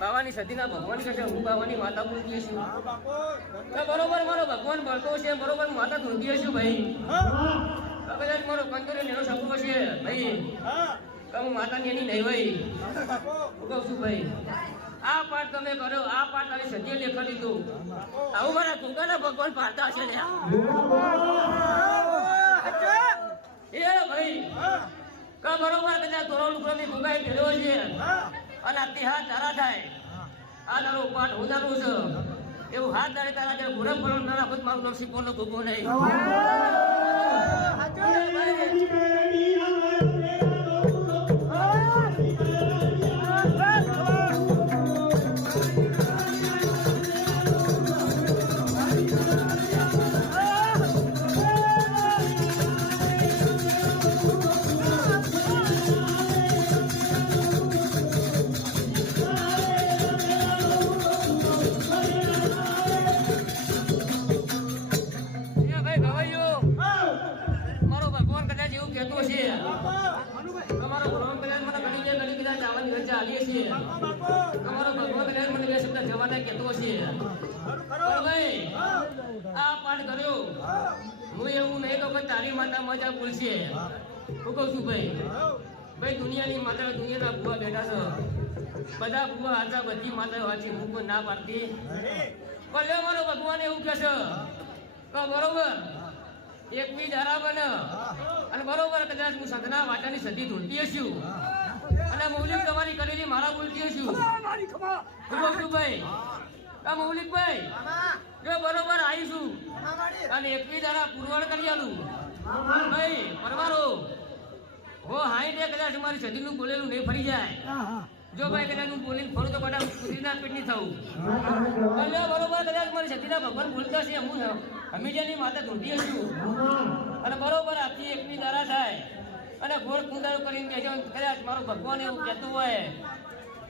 બાવાની સતીના ભગવાન કહે છે હું બાવાની માતા બોલતી છું બરોબર મારો ભગવાન બળતો છે બરોબર માતા ધૂંધી છું ભાઈ કદાચ મારો કંજોરી નેનો સપનો છે ભાઈ હું માતાની એની નહીં ભાઈ હું કહું છું ભાઈ આ પાઠ તમે કર્યો આ પાઠ તારી સત્ય લેખા દીધું આવું મારા ગુંગાના ભગવાન પાડતા હશે ને એ ભાઈ કા બરોબર કદાચ ધોરણ ઉપરની ગુંગાઈ ફેરવો છે અને આથી હાથ તારા થાય આ તારો પાઠ ઉદારું છે એવું હાથ તારે તારા જે ઘોડે પડો ના રાખો મારું નામ શીખવાનો ભૂગો નહીં આ પાઠ કર્યો હું એવું નહીં તો કે તારી માતા મજા બોલશે હું કહું છું ભાઈ ભાઈ દુનિયાની માતા દુનિયાના ભૂવા બેઠા છે બધા ભૂવા હાથા બધી માતા વાંચી હું કોઈ ના પાડતી પણ લે મારો ભગવાન એવું કહે છે બરોબર એક બી ધારા બને અને બરોબર કદાચ હું સંતના વાચાની સદી ધૂંઢતી છું અને મૌલિક તમારી કરેલી મારા બોલતી છું હું કહું ભાઈ મૌલિક ભાઈ જો બરોબર આવીશું અને એકવી ધારા પુરવાર કરી આલું ભાઈ પરવારો હો હાઈ દે કદાચ મારી સદીનું બોલેલું નહીં ફરી જાય જો ભાઈ કદાચ હું બોલીને ફરું તો કદાચ કુતરીના પેટની થવું બરોબર કદાચ મારી સદીના ભગવાન બોલતા છે હું હમીજાની માતા ધૂંઢી છું અને બરોબર આથી એકની ધારા થાય અને ઘોર કુંદારો કરીને બેસો કદાચ મારો ભગવાન એવું કહેતું હોય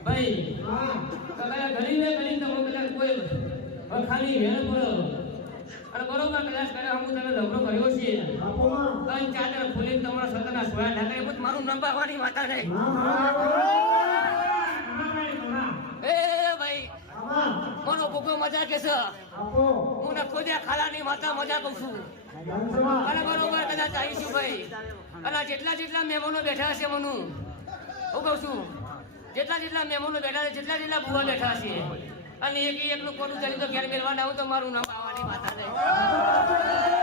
ભાઈ ઘણી તમે કદાચ કોઈ ખાલી વેર કરો અને બરોબર કદાચ કરે હું તમે લગ્ન કર્યો છે કઈ ચાદર ખોલી તમારા સતના સોયા ઢાકે એ બધું મારું નામ બાવાની માતા નહીં એ ભાઈ મને ભૂખો મજા કે છે હું ને ખોદ્યા ખાલાની માતા મજા કહું છું અને બરોબર કદાચ આવીશું ભાઈ અને જેટલા મહેમાનો બેઠા છે મનું હું કહું છું જેટલા મહેમાનો બેઠા છે જેટલા ભૂવા બેઠા છે અને એકનું કોનું ચાલી તો ઘેર મેળવા આવું તો મારું નામ આવવાની માતા નહીં